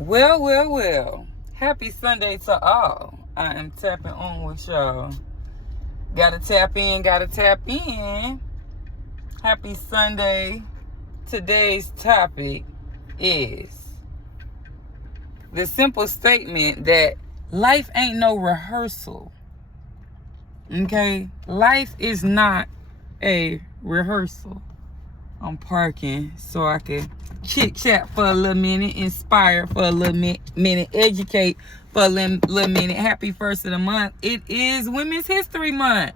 Well. Happy Sunday to all. I am tapping on with y'all. Gotta tap in. Happy Sunday. Today's topic is the simple statement that life ain't no rehearsal. Okay? Life is not a rehearsal. I'm parking so I can chit chat for a little minute, inspire for a little minute, educate for a little minute. Happy first of the month. It is Women's History Month.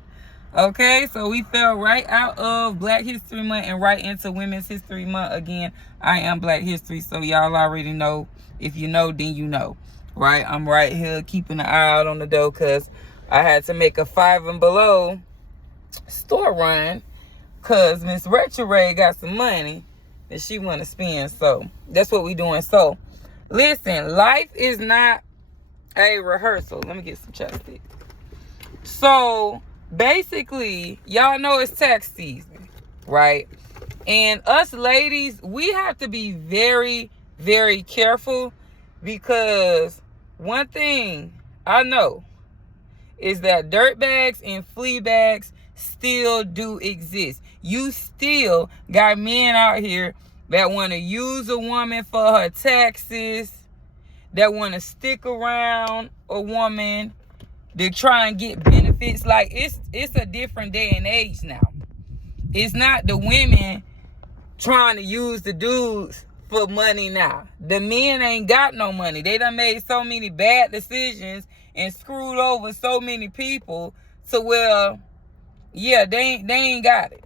Okay, so we fell right out of Black History Month and right into Women's History Month again. I am Black History, so y'all already know. If you know, then you know, right? I'm right here keeping an eye out on the door because I had to make a 5 and below store run because Miss Retrograde got some money that she want to spend. So that's what we doing. So listen, life is not a rehearsal. Let me get some chapstick. So basically, y'all know it's tax season, right? And us ladies, we have to be very, very careful because one thing I know is that dirt bags and flea bags still do exist. You still got men out here that want to use a woman for her taxes, that want to stick around a woman to try and get benefits. Like it's a different day and age now. It's not the women trying to use the dudes for money now. The men ain't got no money. They done made so many bad decisions and screwed over so many people to where, yeah, they ain't got it.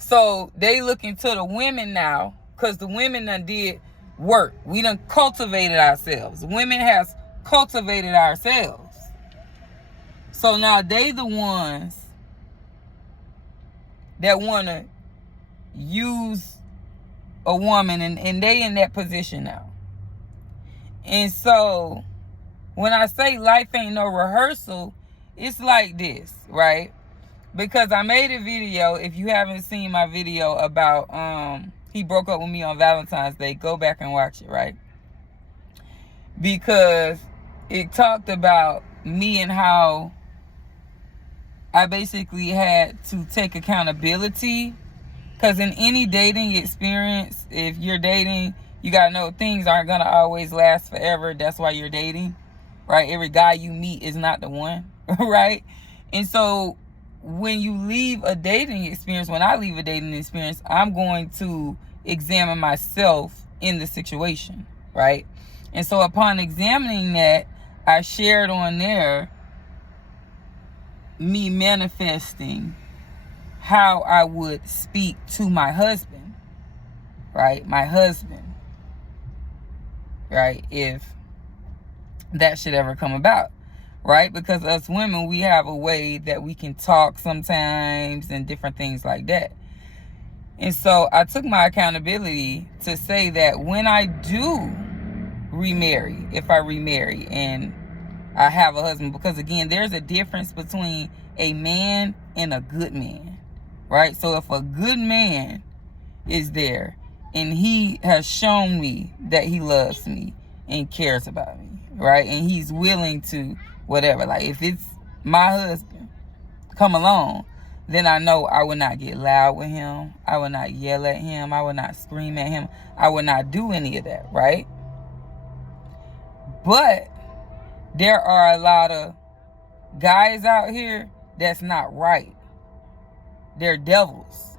So they looking to the women now because the women done did work. We done cultivated ourselves. Women has cultivated ourselves. So now they the ones that want to use a woman and they in that position now. And so when I say life ain't no rehearsal, it's like this, right? Because I made a video. If you haven't seen my video about he broke up with me on Valentine's Day, go back and watch it, right? Because it talked about me and how I basically had to take accountability. Because in any dating experience, if you're dating, you got to know things aren't going to always last forever. That's why you're dating, right? Every guy you meet is not the one, right? And so when you leave a dating experience, when I leave a dating experience, I'm going to examine myself in the situation, right? And so upon examining that, I shared on there me manifesting how I would speak to my husband, right? My husband, right? If that should ever come about, right? Because us women, we have a way that we can talk sometimes and different things like that. And so I took my accountability to say that when I do remarry, if I remarry and I have a husband, because again, there's a difference between a man and a good man, right? So if a good man is there and he has shown me that he loves me and cares about me, right? And he's willing to whatever, like if it's my husband come along, then I know I will not get loud with him. I will not yell at him. I will not scream at him. I will not do any of that, right? But there are a lot of guys out here that's not right. They're devils,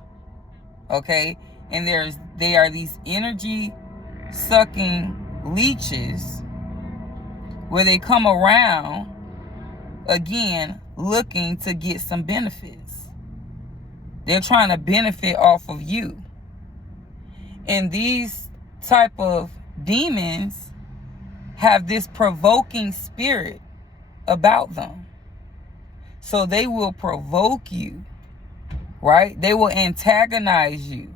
okay? And they are these energy sucking leeches where they come around, again, looking to get some benefits. They're trying to benefit off of you. And these type of demons have this provoking spirit about them. So they will provoke you, right? They will antagonize you.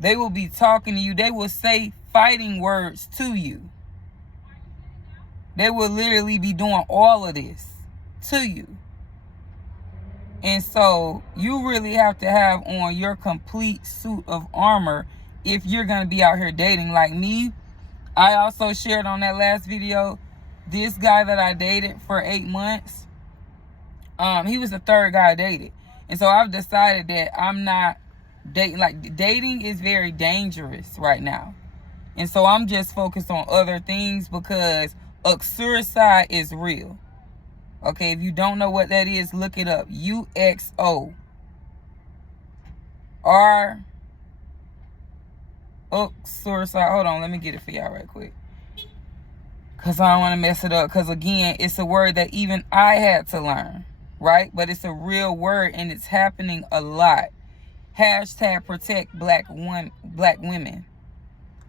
They will be talking to you. They will say fighting words to you. They will literally be doing all of this to you. And so you really have to have on your complete suit of armor if you're going to be out here dating. Like me, I also shared on that last video, this guy that I dated for 8 months, he was the third guy I dated. And so I've decided that I'm not dating. Like, dating is very dangerous right now. And so I'm just focused on other things, because suicide is real. Okay, if you don't know what that is, look it up. UXO. Suicide. Hold on, let me get it for y'all right quick, because I don't want to mess it up. Because again, it's a word that even I had to learn, right? But it's a real word, and it's happening a lot. Hashtag protect black women.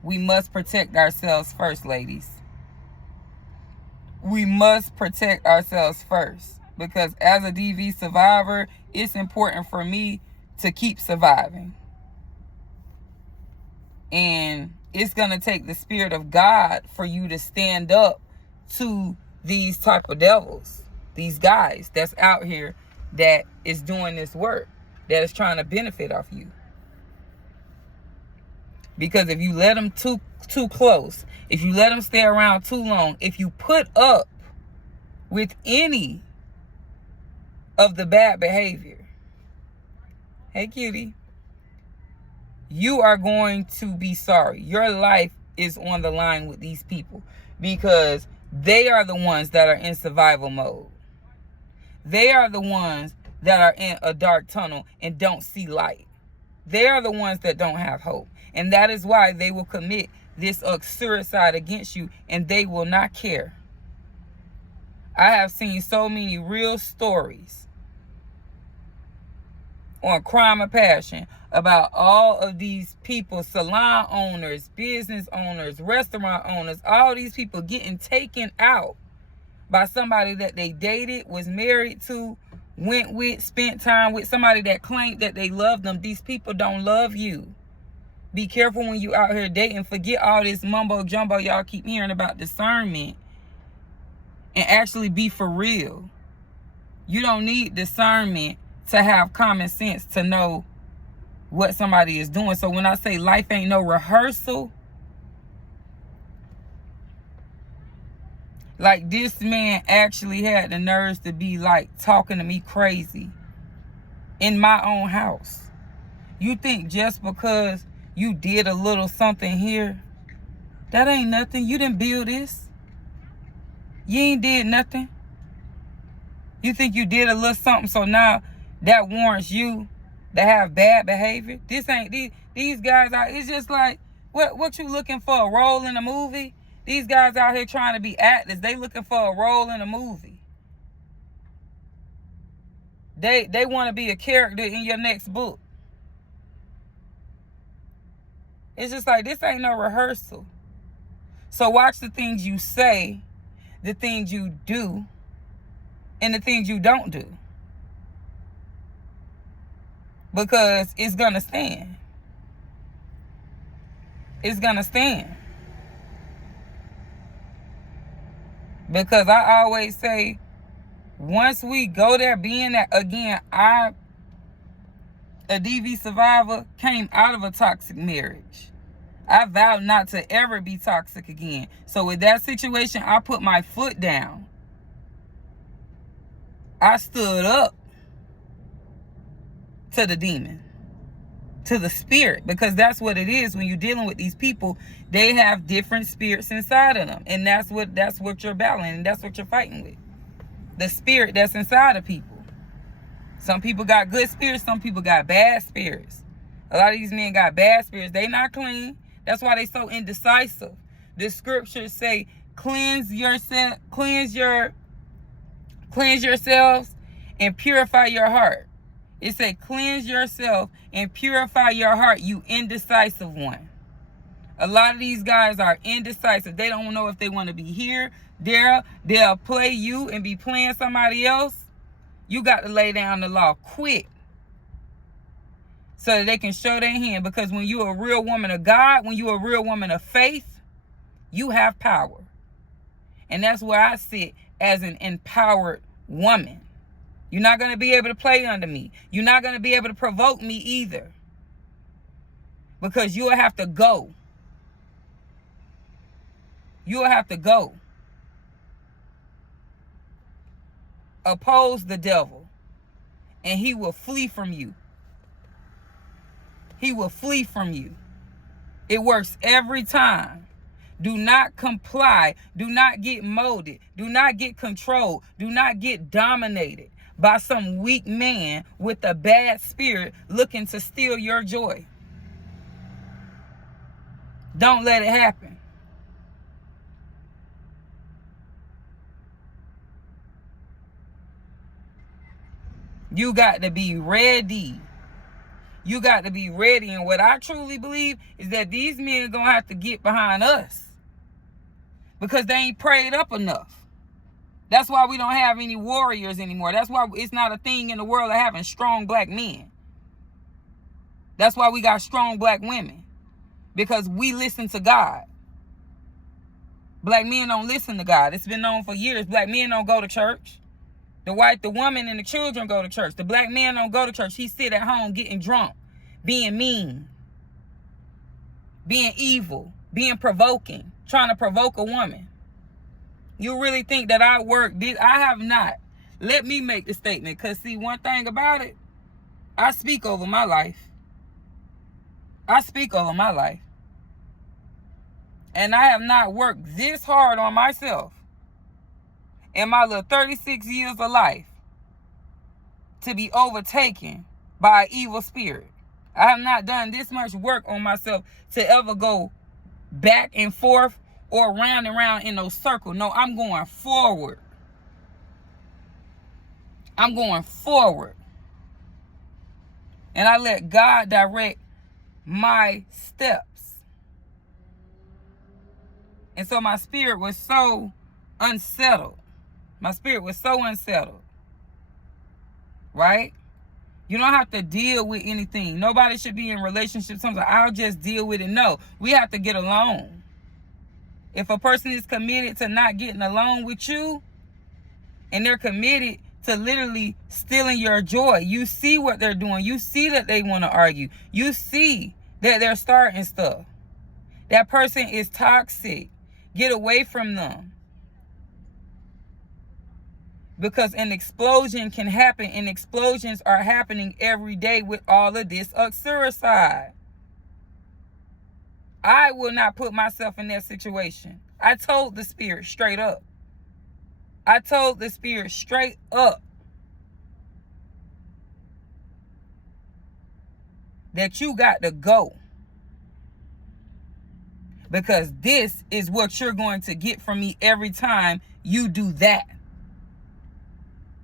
We must protect ourselves first, ladies. We must protect ourselves first, because as a DV survivor, it's important for me to keep surviving. And it's going to take the Spirit of God for you to stand up to these type of devils, these guys that's out here that is doing this work, that is trying to benefit off you. Because if you let them too close, if you let them stay around too long, if you put up with any of the bad behavior, hey cutie, you are going to be sorry. Your life is on the line with these people, because they are the ones that are in survival mode. They are the ones that are in a dark tunnel and don't see light. They are the ones that don't have hope. And that is why they will commit this suicide against you, and they will not care. I have seen so many real stories on Crime of Passion about all of these people, salon owners, business owners, restaurant owners, all these people getting taken out by somebody that they dated, was married to, went with, spent time with, somebody that claimed that they loved them. These people don't love you. Be careful when you out here dating. Forget all this mumbo jumbo y'all keep hearing about discernment, and actually be for real. You don't need discernment to have common sense to know what somebody is doing. So when I say life ain't no rehearsal, like, this man actually had the nerves to be like talking to me crazy in my own house. You think just because you did a little something here, that ain't nothing? You didn't build this. You ain't did nothing. You think you did a little something, so now that warrants you to have bad behavior? This ain't these guys out. It's just like, what you looking for? A role in a movie? These guys out here trying to be actors. They looking for a role in a movie. They want to be a character in your next book. It's just like, this ain't no rehearsal. So watch the things you say, the things you do, and the things you don't do. Because it's going to stand. It's going to stand. Because I always say, once we go there, being that, again, a DV survivor, came out of a toxic marriage. I vowed not to ever be toxic again. So with that situation, I put my foot down. I stood up to the demon, to the spirit, because that's what it is when you're dealing with these people. They have different spirits inside of them, and that's what you're battling, and that's what you're fighting with. The spirit that's inside of people. Some people got good spirits, some people got bad spirits. A lot of these men got bad spirits. They not clean. That's why they so indecisive. The scriptures say, cleanse yourselves and purify your heart. It say, cleanse yourself and purify your heart, you indecisive one. A lot of these guys are indecisive. They don't know if they want to be here, there. They'll play you and be playing somebody else. You got to lay down the law quick, so that they can show their hand. Because when you're a real woman of God, when you're a real woman of faith, you have power. And that's where I sit, as an empowered woman. You're not going to be able to play under me. You're not going to be able to provoke me either. Because you'll have to go. You'll have to go. Oppose the devil, and he will flee from you. He will flee from you. It works every time. Do not comply. Do not get molded. Do not get controlled. Do not get dominated by some weak man with a bad spirit looking to steal your joy. Don't let it happen. You got to be ready. You got to be ready. And what I truly believe is that these men are going to have to get behind us. Because they ain't prayed up enough. That's why we don't have any warriors anymore. That's why it's not a thing in the world of having strong black men. That's why we got strong black women. Because we listen to God. Black men don't listen to God. It's been known for years. Black men don't go to church. The woman and the children go to church. The black man don't go to church. He sit at home getting drunk, being mean, being evil, being provoking, trying to provoke a woman. You really think that I work this? I have not. Let me make the statement. Because see, one thing about it, I speak over my life. I speak over my life. And I have not worked this hard on myself in my little 36 years of life to be overtaken by an evil spirit. I have not done this much work on myself to ever go back and forth or round and round in no circle. No, I'm going forward. I'm going forward. And I let God direct my steps. And so my spirit was so unsettled. My spirit was so unsettled. Right? You don't have to deal with anything. Nobody should be in relationships. Sometimes I'll just deal with it. No, we have to get along. If a person is committed to not getting along with you, and they're committed to literally stealing your joy, you see what they're doing. You see that they want to argue. You see that they're starting stuff. That person is toxic. Get away from them. Because an explosion can happen, and explosions are happening every day with all of this suicide. I will not put myself in that situation. I told the spirit straight up. I told the spirit straight up that you got to go. Because this is what you're going to get from me every time you do that.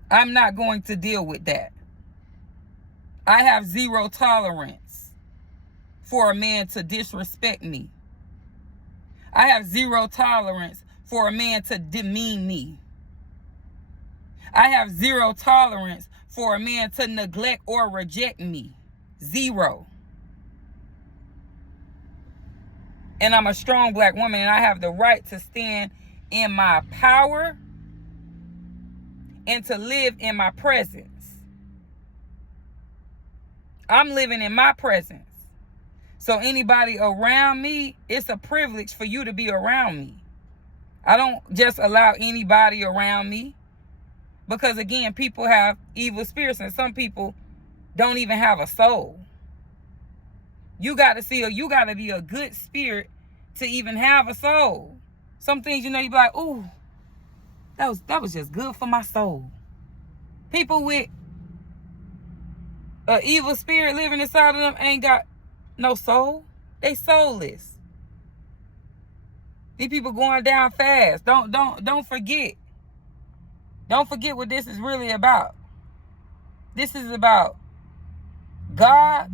I'm not going to deal with that. I have zero tolerance for a man to disrespect me. I have zero tolerance for a man to demean me. I have zero tolerance for a man to neglect or reject me. Zero. And I'm a strong black woman, and I have the right to stand in my power and to live in my presence. I'm living in my presence. So anybody around me, it's a privilege for you to be around me. I don't just allow anybody around me. Because again, people have evil spirits, and some people don't even have a soul. You got to be a good spirit to even have a soul. Some things, you be like, ooh, that was just good for my soul. People with an evil spirit living inside of them ain't got no soul. They soulless. These people going down fast. Don't forget. Don't forget what this is really about. This is about God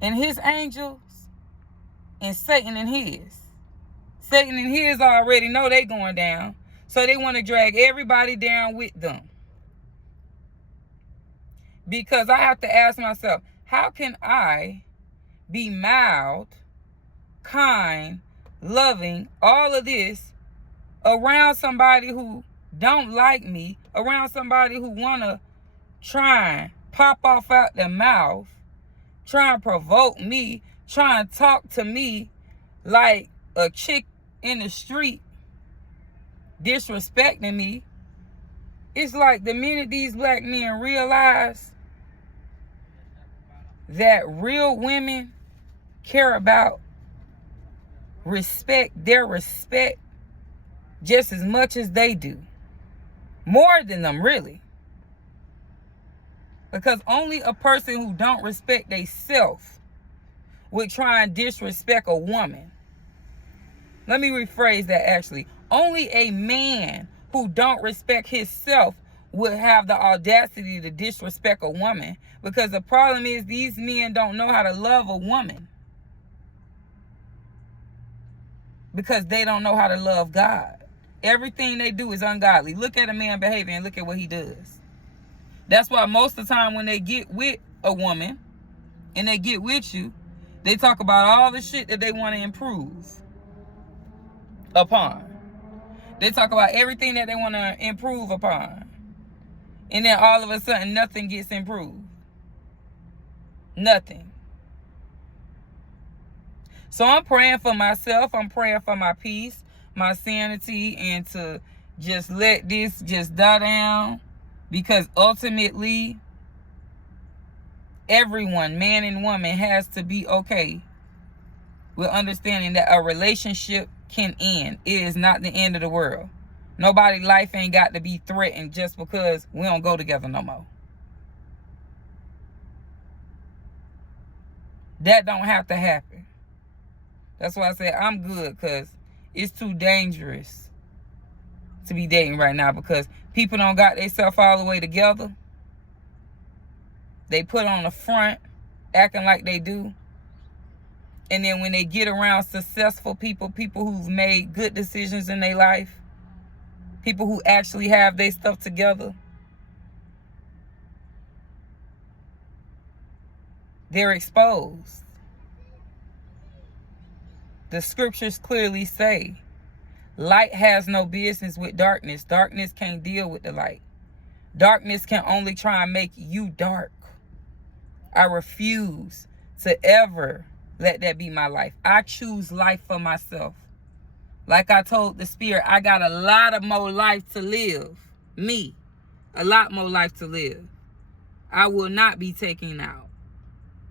and his angels and Satan and his. Satan and his already know they going down. So they want to drag everybody down with them. Because I have to ask myself, how can I be mild, kind, loving, all of this around somebody who don't like me, around somebody who want to try and pop off out their mouth, trying to provoke me, trying to talk to me like a chick in the street, disrespecting me. It's like the minute these black men realize that real women care about respect, their respect, just as much as they do. More than them, really. Because only a person who don't respect themselves would try and disrespect a woman. Let me rephrase that actually. Only a man who don't respect himself would have the audacity to disrespect a woman. Because the problem is these men don't know how to love a woman. Because they don't know how to love God. Everything they do is ungodly. Look at a man behaving and look at what he does. That's why most of the time when they get with a woman and they get with you, they talk about all the shit that they want to improve upon. They talk about everything that they want to improve upon. And then all of a sudden, nothing gets improved. Nothing. So I'm praying for myself. I'm praying for my peace, my sanity, and to just let this just die down. Because ultimately, everyone, man and woman, has to be okay with understanding that a relationship can end. It is not the end of the world. Nobody's life ain't got to be threatened just because we don't go together no more. That don't have to happen. That's why I say I'm good, because it's too dangerous to be dating right now, because people don't got themselves all the way together. They put on the front, acting like they do. And then when they get around successful people, people who've made good decisions in their life, people who actually have their stuff together, they're exposed. The scriptures clearly say, light has no business with darkness. Darkness can't deal with the light. Darkness can only try and make you dark. I refuse to ever let that be my life. I choose life for myself. Like I told the spirit, I got a lot of more life to live. Me. A lot more life to live. I will not be taken out.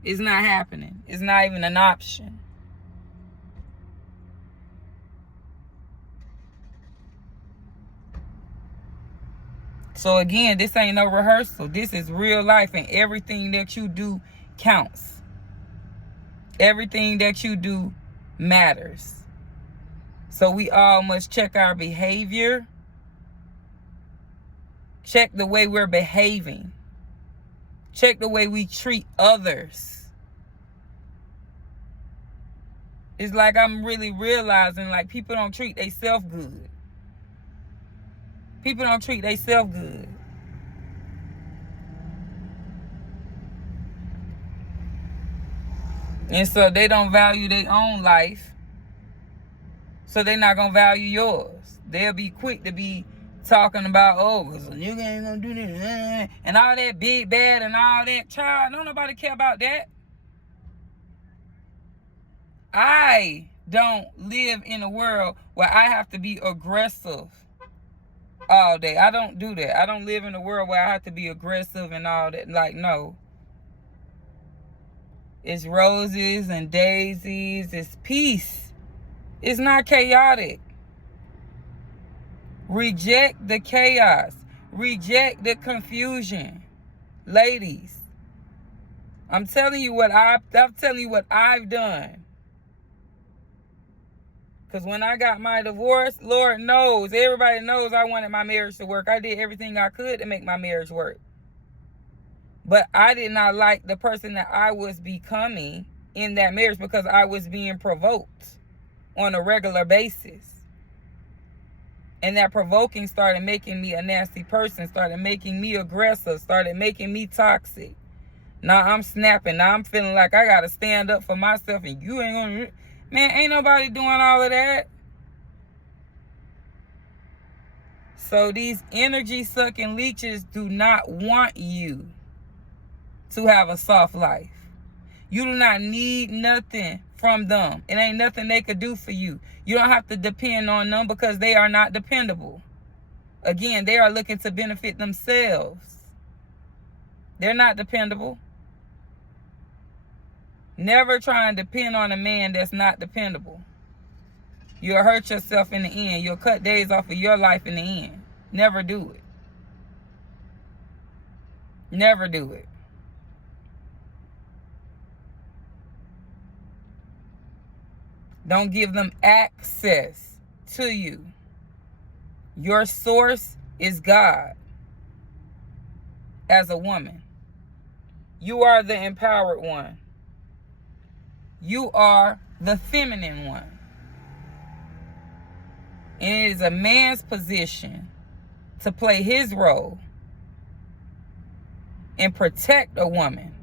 It's not happening. It's not even an option. So again, this ain't no rehearsal. This is real life, and everything that you do counts. Everything that you do matters. So we all must check our behavior. Check the way we're behaving. Check the way we treat others. It's like I'm really realizing, like, people don't treat themselves good. People don't treat themselves good. And so they don't value their own life. So they're not going to value yours. They'll be quick to be talking about, oh, because a nigga ain't going to do this. And all that big, bad, and all that. Child, don't nobody care about that. I don't live in a world where I have to be aggressive all day. I don't do that. I don't live in a world where I have to be aggressive and all that. Like, no. It's roses and daisies. It's peace. It's not chaotic. Reject the chaos. Reject the confusion. Ladies, I'm telling you what I've done. Because when I got my divorce, Lord knows, everybody knows I wanted my marriage to work. I did everything I could to make my marriage work. But I did not like the person that I was becoming in that marriage, because I was being provoked on a regular basis. And that provoking started making me a nasty person, started making me aggressive, started making me toxic. Now I'm snapping. Now I'm feeling like I got to stand up for myself, and you ain't going to... Man, ain't nobody doing all of that. So these energy sucking leeches do not want you to have a soft life. You do not need nothing from them. It ain't nothing they could do for you. You don't have to depend on them because they are not dependable. Again, they are looking to benefit themselves. They're not dependable. Never try and depend on a man that's not dependable. You'll hurt yourself in the end. You'll cut days off of your life in the end. Never do it. Never do it. Don't give them access to you. Your source is God. As a woman, you are the empowered one. You are the feminine one. And it is a man's position to play his role and protect a woman,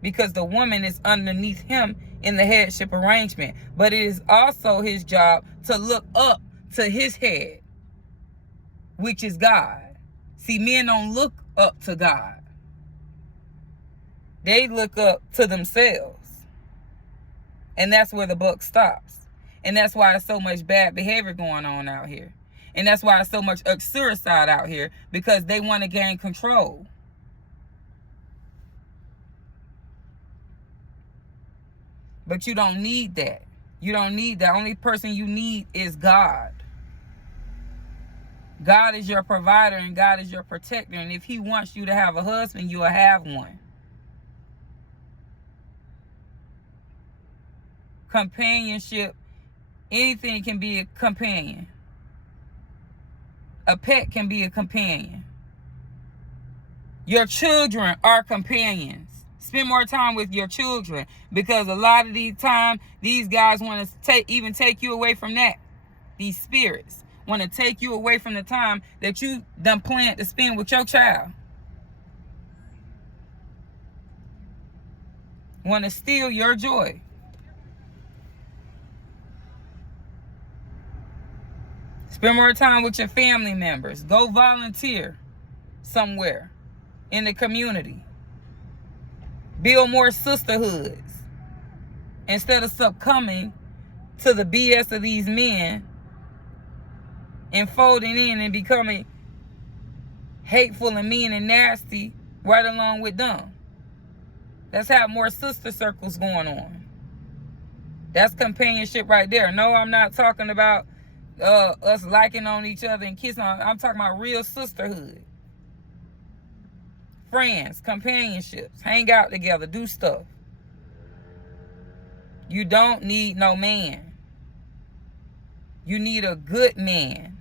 because the woman is underneath him in the headship arrangement. But it is also his job to look up to his head, which is God. See, men don't look up to God. They look up to themselves. And that's where the buck stops. And that's why there's so much bad behavior going on out here. And that's why there's so much suicide out here, because they want to gain control. But you don't need that. You don't need that. The only person you need is God. God is your provider and God is your protector. And if he wants you to have a husband, you will have one. Companionship, anything can be a companion. A pet can be a companion. Your children are companions. Spend more time with your children, because a lot of the time these guys want to take you away from that. These spirits want to take you away from the time that you done planned to spend with your child. Want to steal your joy. Spend more time with your family members. Go volunteer somewhere in the community. Build more sisterhoods instead of succumbing to the BS of these men and folding in and becoming hateful and mean and nasty right along with them. Let's have more sister circles going on. That's companionship right there. No, I'm not talking about us liking on each other and kissing on. I'm talking about real sisterhood. Friends, companionships, hang out together, do stuff. You don't need no man. You need a good man.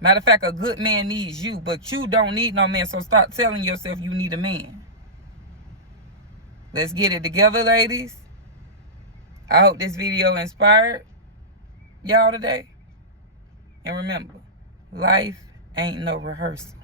Matter of fact, a good man needs you, but you don't need no man. So stop telling yourself you need a man. Let's get it together, ladies. I hope this video inspired y'all today. And remember, life ain't no rehearsal.